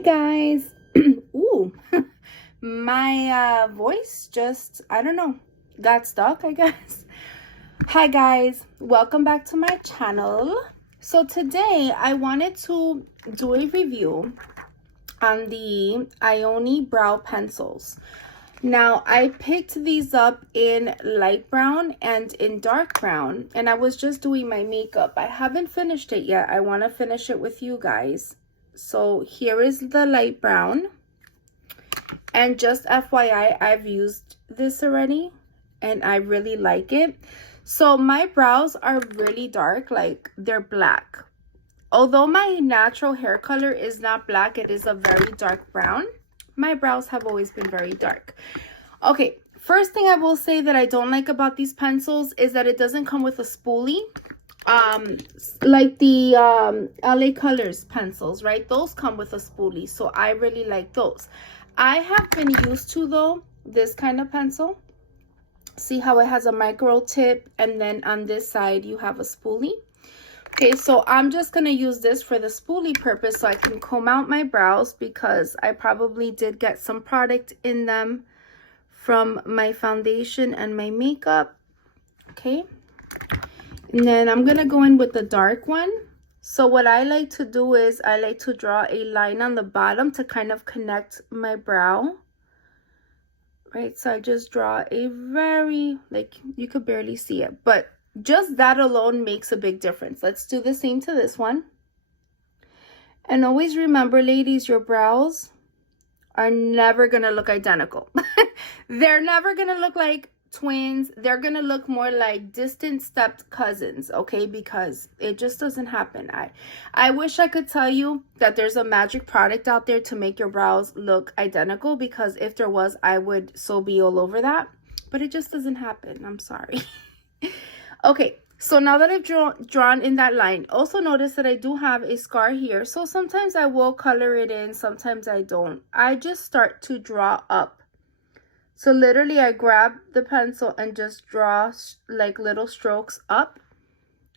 guys. Ooh, my voice just, I don't know, got stuck, I guess. Hi guys, welcome back to my channel. So today I wanted to do a review on the Ioni brow pencils. Now I picked these up in light brown and in dark brown, and I was just doing my makeup. I haven't finished it yet. I want to finish it with you guys. So here is the light brown, and just FYI, I've used this already and I really like it. So my brows are really dark, like they're black. Although my natural hair color is not black, it is a very dark brown. My brows have always been very dark. Okay, first thing I will say that I don't like about these pencils is that it doesn't come with a spoolie. Like the LA Colors pencils, right? Those come with a spoolie, so I really like those. I have been used to, though, this kind of pencil. See how it has a micro tip, and then on this side you have a spoolie. Okay, so I'm just gonna use this for the spoolie purpose so I can comb out my brows, because I probably did get some product in them from my foundation and my makeup. Okay, and then I'm gonna go in with the dark one. So what I like to do is I like to draw a line on the bottom to kind of connect my brow. Right, so I just draw a very, like, you could barely see it, but just that alone makes a big difference. Let's do the same to this one. And always remember, ladies, your brows are never gonna look identical. They're never gonna look like twins. They're gonna look more like distant step cousins, okay? Because it just doesn't happen. I wish I could tell you that there's a magic product out there to make your brows look identical, because if there was, I would so be all over that, but it just doesn't happen. I'm sorry. Okay, so now that I've drawn in that line, also notice that I do have a scar here, so sometimes I will color it in, sometimes I don't. I just start to draw up. So literally I grab the pencil and just draw like little strokes up.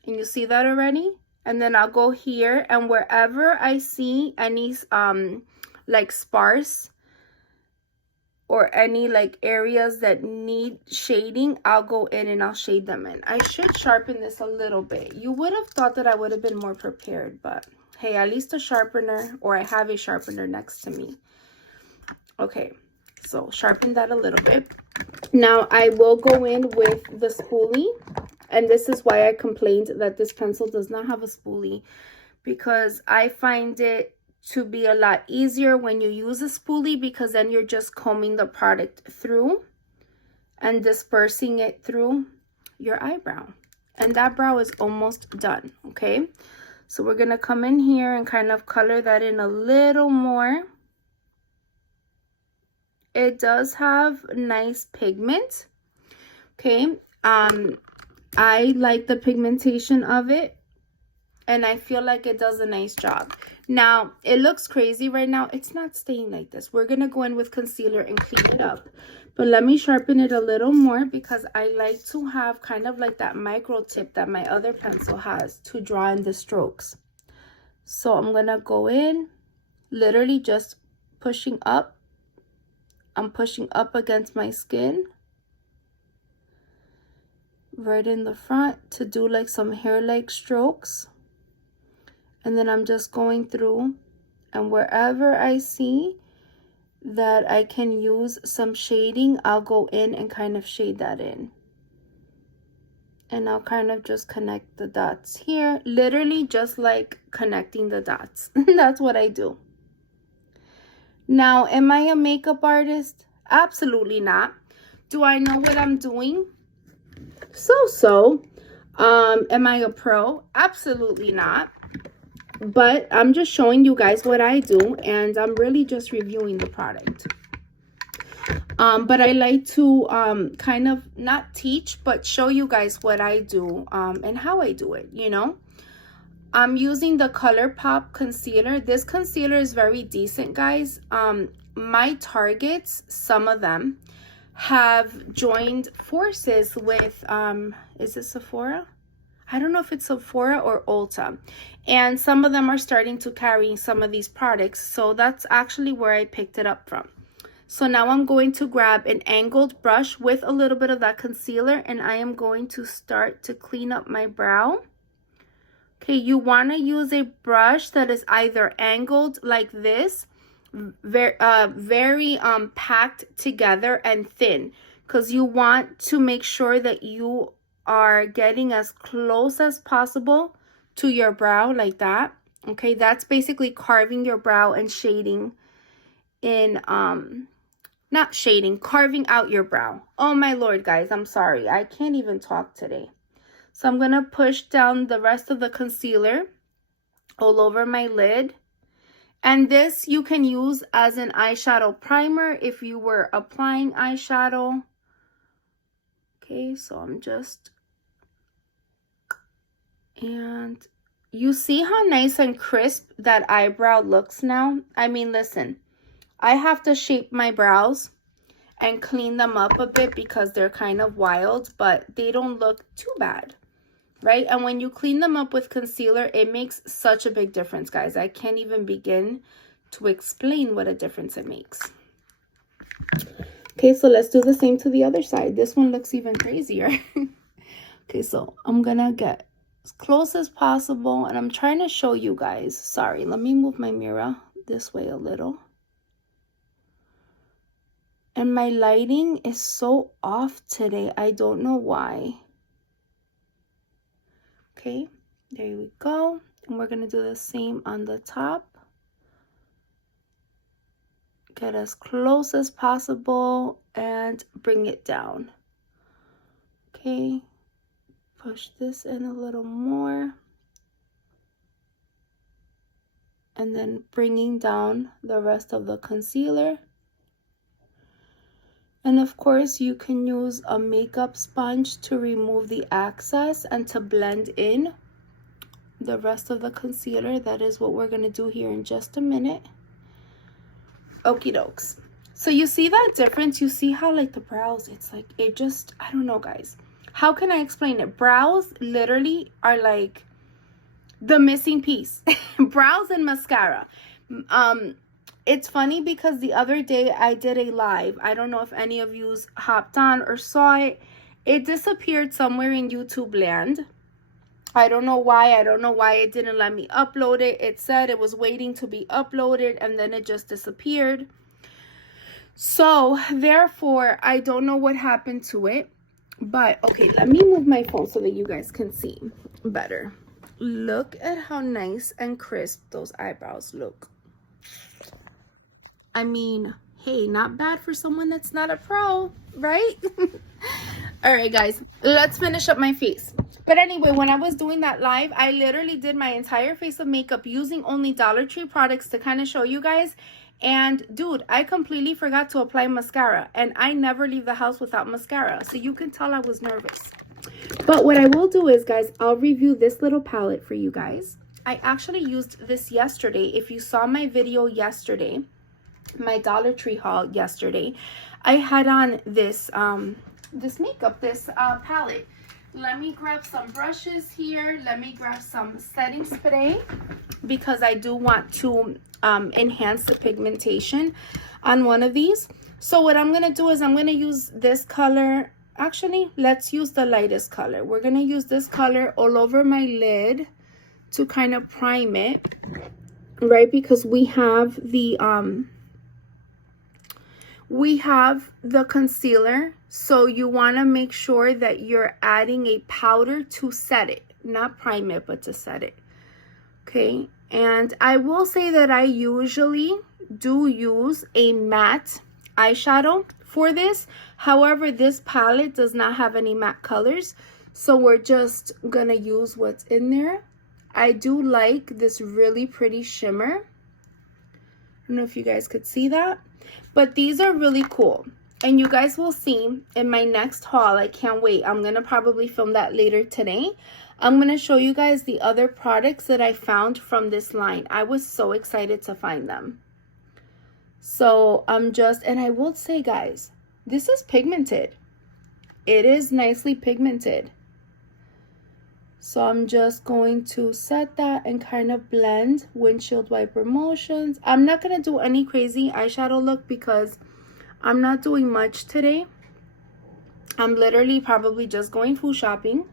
And you see that already? And then I'll go here, and wherever I see any like sparse or any like areas that need shading, I'll go in and I'll shade them in. I should sharpen this a little bit. You would have thought that I would have been more prepared, but hey, at least a sharpener, or I have a sharpener next to me. Okay. So sharpen that a little bit. Now I will go in with the spoolie, and this is why I complained that this pencil does not have a spoolie, because I find it to be a lot easier when you use a spoolie, because then you're just combing the product through and dispersing it through your eyebrow, and that brow is almost done. Okay, so we're gonna come in here and kind of color that in a little more. It does have nice pigment. Okay, I like the pigmentation of it, and I feel like it does a nice job. Now it looks crazy right now. It's not staying like this. We're gonna go in with concealer and clean it up, but let me sharpen it a little more, because I like to have kind of like that micro tip that my other pencil has to draw in the strokes. So I'm gonna go in, literally just pushing up. I'm pushing up against my skin right in the front to do like some hair-like strokes. And then I'm just going through, and wherever I see that I can use some shading, I'll go in and kind of shade that in. And I'll kind of just connect the dots here, literally just like connecting the dots. That's what I do. Now, am I a makeup artist? Absolutely not. Do I know what I'm doing? So. Am I a pro? Absolutely not. But I'm just showing you guys what I do, and I'm really just reviewing the product. But I like to kind of not teach, but show you guys what I do and how I do it, you know. I'm using the ColourPop concealer. This concealer is very decent, guys. My Targets, some of them, have joined forces with, is it Sephora? I don't know if it's Sephora or Ulta. And some of them are starting to carry some of these products. So that's actually where I picked it up from. So now I'm going to grab an angled brush with a little bit of that concealer, and I am going to start to clean up my brow. Okay, you want to use a brush that is either angled like this, very packed together and thin, because you want to make sure that you are getting as close as possible to your brow, like that. Okay, that's basically carving your brow and shading in not shading, carving out your brow. Oh my lord, guys, I'm sorry, I can't even talk today. So I'm gonna push down the rest of the concealer all over my lid. And this you can use as an eyeshadow primer if you were applying eyeshadow. Okay, so I'm just, and you see how nice and crisp that eyebrow looks now? I mean, listen, I have to shape my brows and clean them up a bit because they're kind of wild, but they don't look too bad, right? And when you clean them up with concealer, it makes such a big difference, guys. I can't even begin to explain what a difference it makes. Okay, so let's do the same to the other side. This one looks even crazier. Okay, so I'm gonna get as close as possible, and I'm trying to show you guys. Sorry, let me move my mirror this way a little. And my lighting is so off today. I don't know why. Okay, there we go. And we're going to do the same on the top. Get as close as possible and bring it down. Okay, push this in a little more. And then bringing down the rest of the concealer. And of course, you can use a makeup sponge to remove the excess and to blend in the rest of the concealer. That is what we're going to do here in just a minute. Okie dokes. So you see that difference? You see how like the brows, it's like, it just, I don't know, guys. How can I explain it? Brows literally are like the missing piece. Brows and mascara. It's funny because the other day I did a live. I don't know if any of you hopped on or saw it. It disappeared somewhere in YouTube land. I don't know why. I don't know why it didn't let me upload it. It said it was waiting to be uploaded and then it just disappeared. So therefore, I don't know what happened to it. But okay, let me move my phone so that you guys can see better. Look at how nice and crisp those eyebrows look. I mean, hey, not bad for someone that's not a pro, right? All right, guys, let's finish up my face. But anyway, when I was doing that live, I literally did my entire face of makeup using only Dollar Tree products to kind of show you guys. And dude, I completely forgot to apply mascara, and I never leave the house without mascara. So you can tell I was nervous. But what I will do is, guys, I'll review this little palette for you guys. I actually used this yesterday. If you saw my video yesterday, my Dollar Tree haul yesterday, I had on this this makeup, this palette. Let me grab some brushes here. Let me grab some setting spray because I do want to enhance the pigmentation on one of these. So what I'm gonna do is I'm gonna use this color. Actually, let's use the lightest color. We're gonna use this color all over my lid to kind of prime it, right? Because we have the concealer, so you want to make sure that you're adding a powder to set it, not prime it, but to set it. Okay, and I will say that I usually do use a matte eyeshadow for this. However, this palette does not have any matte colors, so we're just gonna use what's in there. I do like this really pretty shimmer. I don't know if you guys could see that, but these are really cool, and you guys will see in my next haul. I can't wait. I'm gonna probably film that later today. I'm gonna show you guys the other products that I found from this line. I was so excited to find them. So and I will say, guys, this is pigmented. It is nicely pigmented. So I'm just going to set that and kind of blend windshield wiper motions. I'm not going to do any crazy eyeshadow look because I'm not doing much today. I'm literally probably just going food shopping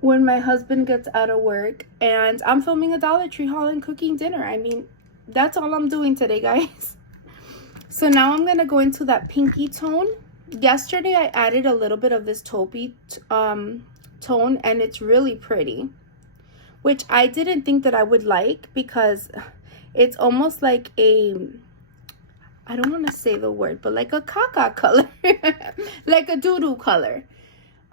when my husband gets out of work, and I'm filming a Dollar Tree haul and cooking dinner. I mean, that's all I'm doing today, guys. So now I'm going to go into that pinky tone. Yesterday I added a little bit of this taupey tone, and it's really pretty, which I didn't think that I would like because it's almost like a, I don't want to say the word, but like a caca color, like a doo-doo color.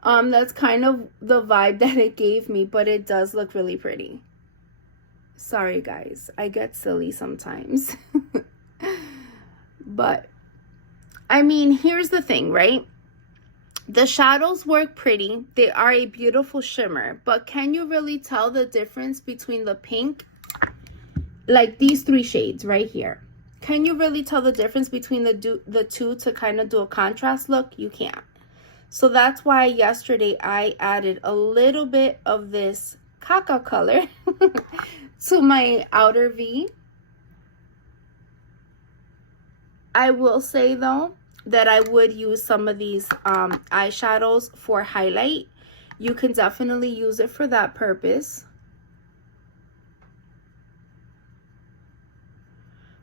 That's kind of the vibe that it gave me, but it does look really pretty. Sorry guys, I get silly sometimes. But I mean, here's the thing, right? The shadows work pretty. They are a beautiful shimmer, but can you really tell the difference between the pink, like these three shades right here? Can you really tell the difference between the two to kind of do a contrast look? You can't. So that's why yesterday I added a little bit of this caca color to my outer V. I will say though that I would use some of these eyeshadows for highlight. You can definitely use it for that purpose.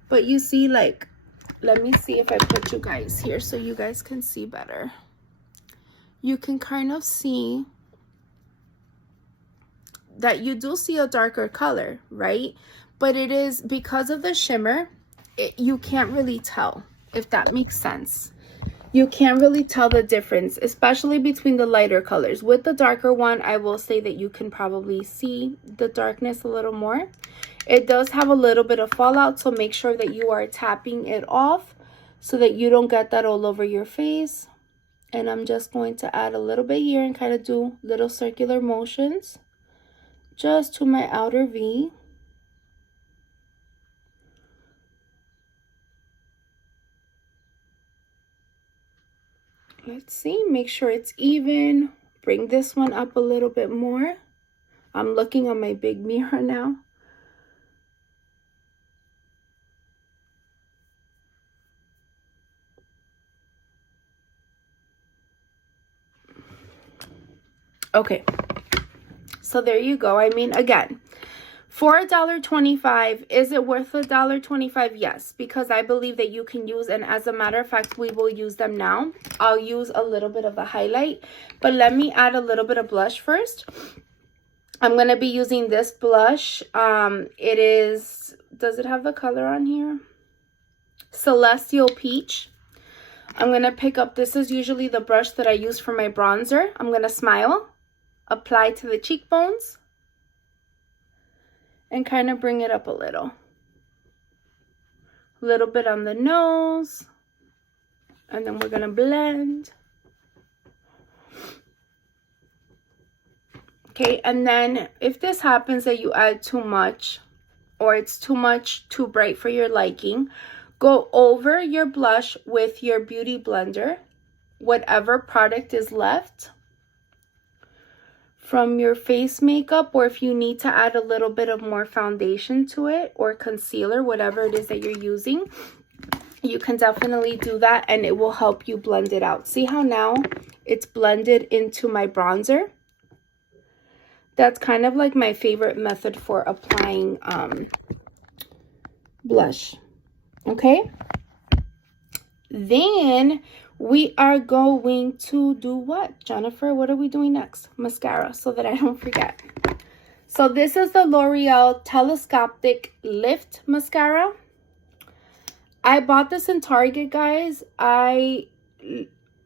But you see, like, let me see if I put you guys here so you guys can see better. You can kind of see that you do see a darker color, right? But it is because of the shimmer, you can't really tell, if that makes sense. You can't really tell the difference, especially between the lighter colors. With the darker one, I will say that you can probably see the darkness a little more. It does have a little bit of fallout, so make sure that you are tapping it off so that you don't get that all over your face. And I'm just going to add a little bit here and kind of do little circular motions just to my outer V. Let's see, make sure it's even. Bring this one up a little bit more. I'm looking on my big mirror now. Okay, so there you go. I mean, again, for $1.25, is it worth $1.25? Yes, because I believe that you can use, and as a matter of fact, we will use them now. I'll use a little bit of the highlight, but let me add a little bit of blush first. I'm going to be using this blush. It is, does it have the color on here? Celestial Peach. I'm going to pick up, this is usually the brush that I use for my bronzer. I'm going to smile, apply to the cheekbones, and kind of bring it up a little bit on the nose, and then we're gonna blend. Okay, and then if this happens that you add too much, or it's too bright for your liking, go over your blush with your beauty blender, whatever product is left from your face makeup, or if you need to add a little bit of more foundation to it or concealer, whatever it is that you're using, you can definitely do that and it will help you blend it out. See how now it's blended into my bronzer? That's kind of like my favorite method for applying blush. Okay, then we are going to do what, Jennifer? What are we doing next? Mascara, so that I don't forget. So this is the L'Oreal Telescopic Lift Mascara. I bought this in Target, guys. I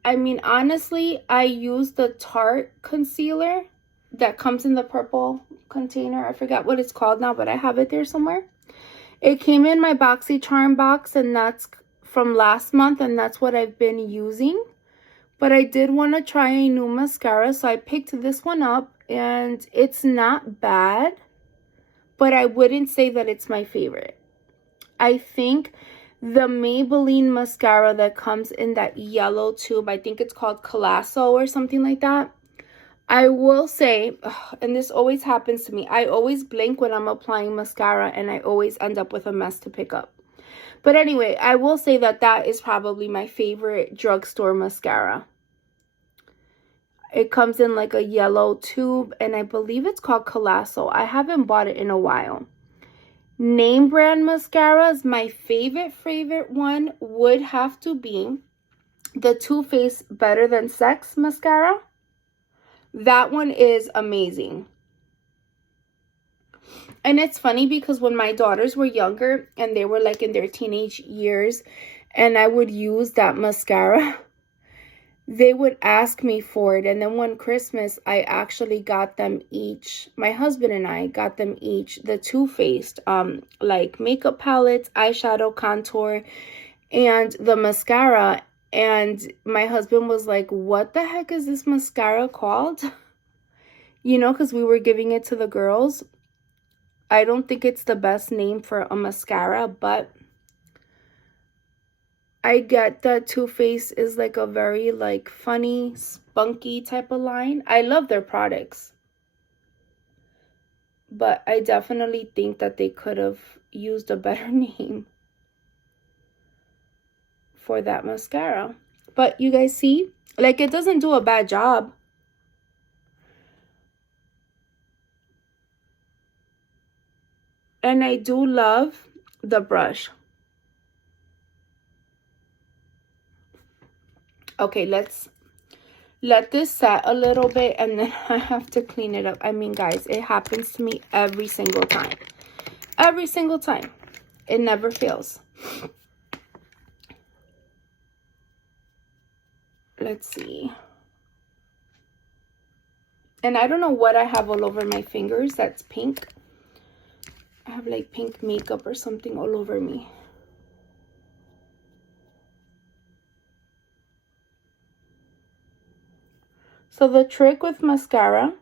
mean, honestly, I use the Tarte concealer that comes in the purple container. I forgot what it's called now, but I have it there somewhere. It came in my BoxyCharm box, and that's from last month, and that's what I've been using. But I did want to try a new mascara, so I picked this one up, and it's not bad, but I wouldn't say that it's my favorite. I think the Maybelline mascara that comes in that yellow tube, I think it's called Colosso or something like that, I will say, and this always happens to me, I always blink when I'm applying mascara and I always end up with a mess to pick up. But anyway, I will say that that is probably my favorite drugstore mascara. It comes in like a yellow tube, and I believe it's called Colasso. I haven't bought it in a while. Name brand mascaras, my favorite one would have to be the Too Faced Better Than Sex mascara. That one is amazing. And it's funny because when my daughters were younger and they were like in their teenage years and I would use that mascara, they would ask me for it. And then one Christmas, I actually got them each, my husband and I got them each the Too Faced like makeup palettes, eyeshadow, contour, and the mascara. And my husband was like, what the heck is this mascara called? You know, because we were giving it to the girls. I don't think it's the best name for a mascara, but I get that Too Faced is like a very like funny, spunky type of line. I love their products. But I definitely think that they could have used a better name for that mascara. But you guys see, like, it doesn't do a bad job. And I do love the brush. Okay, let's let this set a little bit and then I have to clean it up. I mean, guys, it happens to me every single time. Every single time. It never fails. Let's see. And I don't know what I have all over my fingers that's pink. I have like pink makeup or something all over me. So the trick with mascara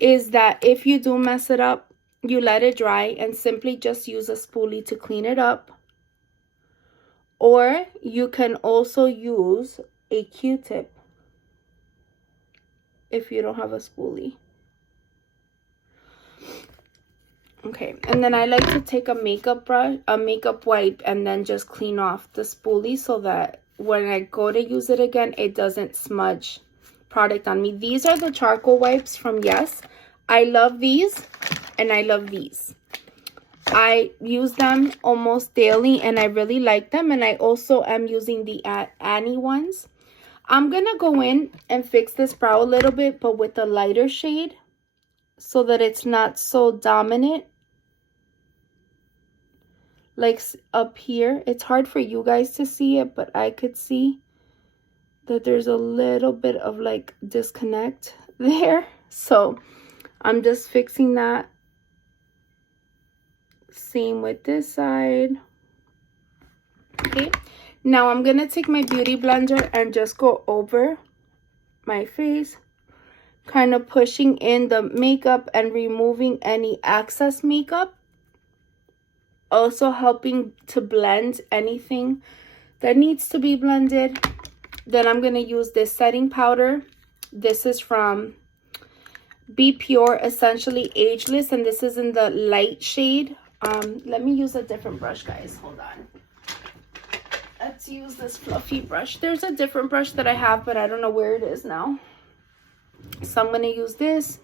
is that if you do mess it up, you let it dry and simply just use a spoolie to clean it up. Or you can also use a Q-tip if you don't have a spoolie. Okay, and then I like to take a makeup brush, a makeup wipe, and then just clean off the spoolie so that when I go to use it again, it doesn't smudge product on me. These are the charcoal wipes from Yes. I love these and I love these. I use them almost daily and I really like them. And I also am using the Annie ones. I'm going to go in and fix this brow a little bit, but with a lighter shade so that it's not so dominant. Like up here, it's hard for you guys to see it, but I could see that there's a little bit of like disconnect there. So I'm just fixing that. Same with this side. Okay, now I'm gonna take my beauty blender and just go over my face, kind of pushing in the makeup and removing any excess makeup. Also helping to blend anything that needs to be blended. Then I'm going to use this setting powder. This is from Be Pure, Essentially Ageless, and this is in the light shade. Let me use a different brush, guys. Hold on. Let's use this fluffy brush. There's a different brush that I have, but I don't know where it is now. So I'm going to use this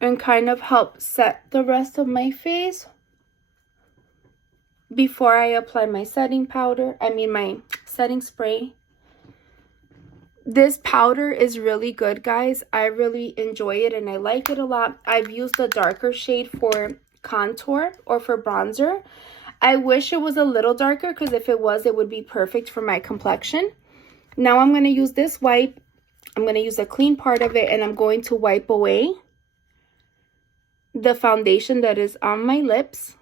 and kind of help set the rest of my face before I apply my setting powder. I mean my setting spray. This powder is really good, guys. I really enjoy it and I like it a lot. I've used the darker shade for contour or for bronzer. I wish it was a little darker because if it was, it would be perfect for my complexion. Now I'm going to use this wipe. I'm going to use a clean part of it and I'm going to wipe away the foundation that is on my lips.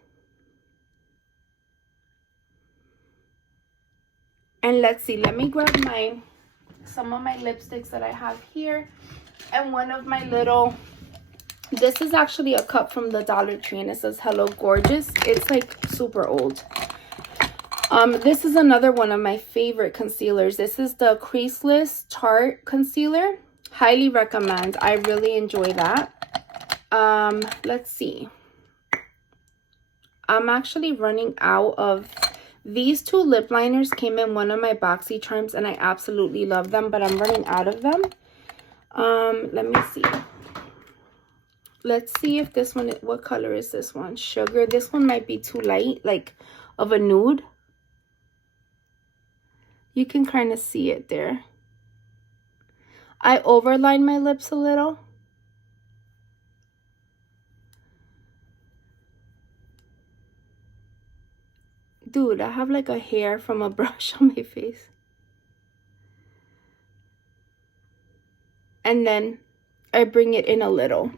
And let's see, let me grab some of my lipsticks that I have here. And one of my little, this is actually a cup from the Dollar Tree and it says Hello Gorgeous. It's like super old. This is another one of my favorite concealers. This is the Creaseless Tarte Concealer. Highly recommend. I really enjoy that. Let's see. I'm actually running out of these two lip liners. Came in one of my boxy charms and I absolutely love them, but I'm running out of them. Let me see. Let's see if this one, what color is this one? Sugar. This one might be too light, like of a nude. You can kind of see it there. I overline my lips a little. Dude, I have like a hair from a brush on my face. And then I bring it in a little.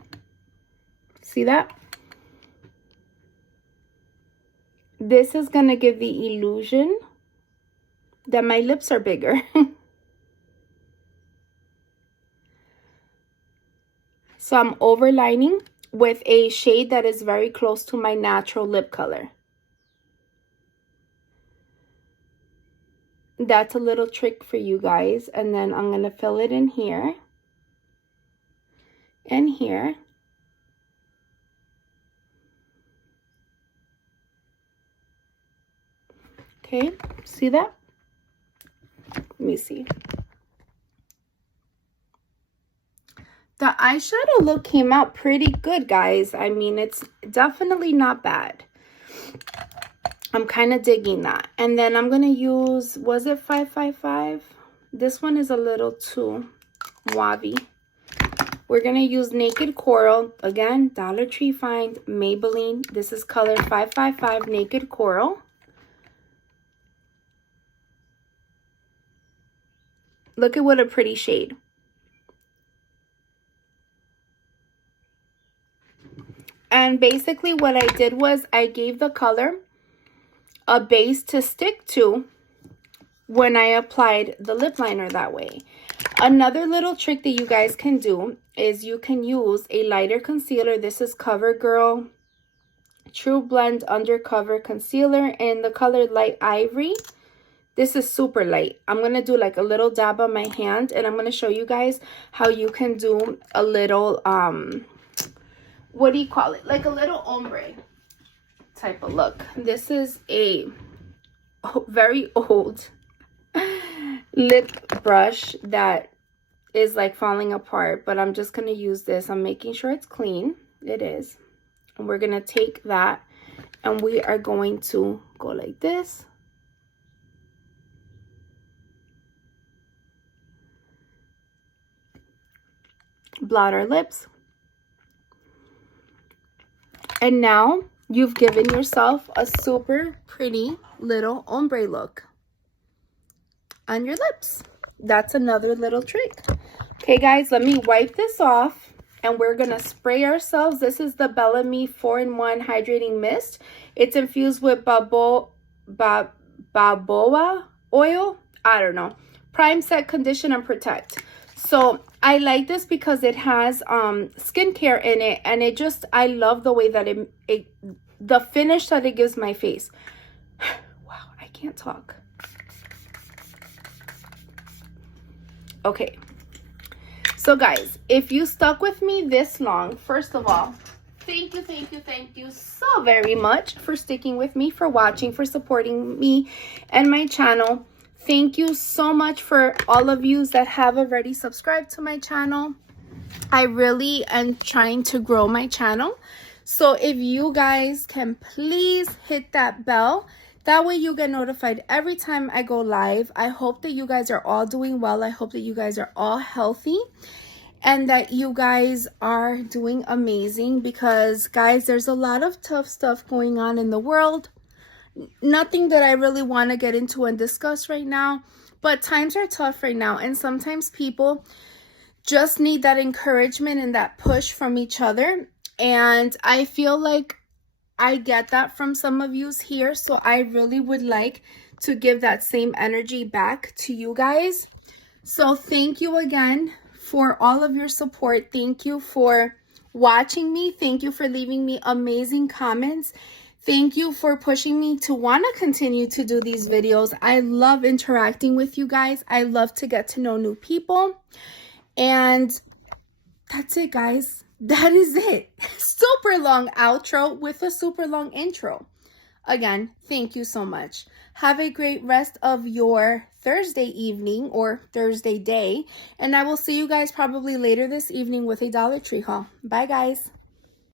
See that? This is going to give the illusion that my lips are bigger. So I'm overlining with a shade that is very close to my natural lip color. That's a little trick for you guys. And then I'm going to fill it in here and here. Okay, see that? Let me see. The eyeshadow look came out pretty good, guys. I mean, it's definitely not bad. I'm kind of digging that. And then I'm going to use, was it 555? This one is a little too wavy. We're going to use Naked Coral. Again, Dollar Tree find, Maybelline. This is color 555 Naked Coral. Look at what a pretty shade. And basically what I did was I gave the color a base to stick to when I applied the lip liner that way. Another little trick that you guys can do is you can use a lighter concealer. This is CoverGirl True Blend Undercover Concealer in the color Light Ivory. This is super light. I'm going to do like a little dab on my hand and I'm going to show you guys how you can do a little, what do you call it? Like a little ombre type of look. This is a very old lip brush that is like falling apart, but I'm just going to use this. I'm making sure it's clean. It is. And we're going to take that and we are going to go like this. Blot our lips. And now you've given yourself a super pretty little ombre look on your lips. That's another little trick. Okay, guys, let me wipe this off and we're going to spray ourselves. This is the Bellamy 4-in-1 Hydrating Mist. It's infused with baboa oil. I don't know. Prime, Set, Condition, and Protect. So I like this because it has skincare in it, and it just, I love the way that the finish that it gives my face. Wow, I can't talk. Okay. So guys, if you stuck with me this long, first of all, thank you so very much for sticking with me, for watching, for supporting me and my channel. Thank you so much for all of you that have already subscribed to my channel. I really am trying to grow my channel. So if you guys can please hit that bell, that way you get notified every time I go live. I hope that you guys are all doing well. I hope that you guys are all healthy and that you guys are doing amazing, because guys, there's a lot of tough stuff going on in the world. Nothing that I really want to get into and discuss right now, but times are tough right now, and sometimes people just need that encouragement and that push from each other, and I feel like I get that from some of you here, so I really would like to give that same energy back to you guys. So thank you again for all of your support. Thank you for watching me. Thank you for leaving me amazing comments. Thank you for pushing me to want to continue to do these videos. I love interacting with you guys. I love to get to know new people. And that's it, guys. That is it. Super long outro with a super long intro. Again, thank you so much. Have a great rest of your Thursday evening or Thursday day. And I will see you guys probably later this evening with a Dollar Tree haul. Bye, guys.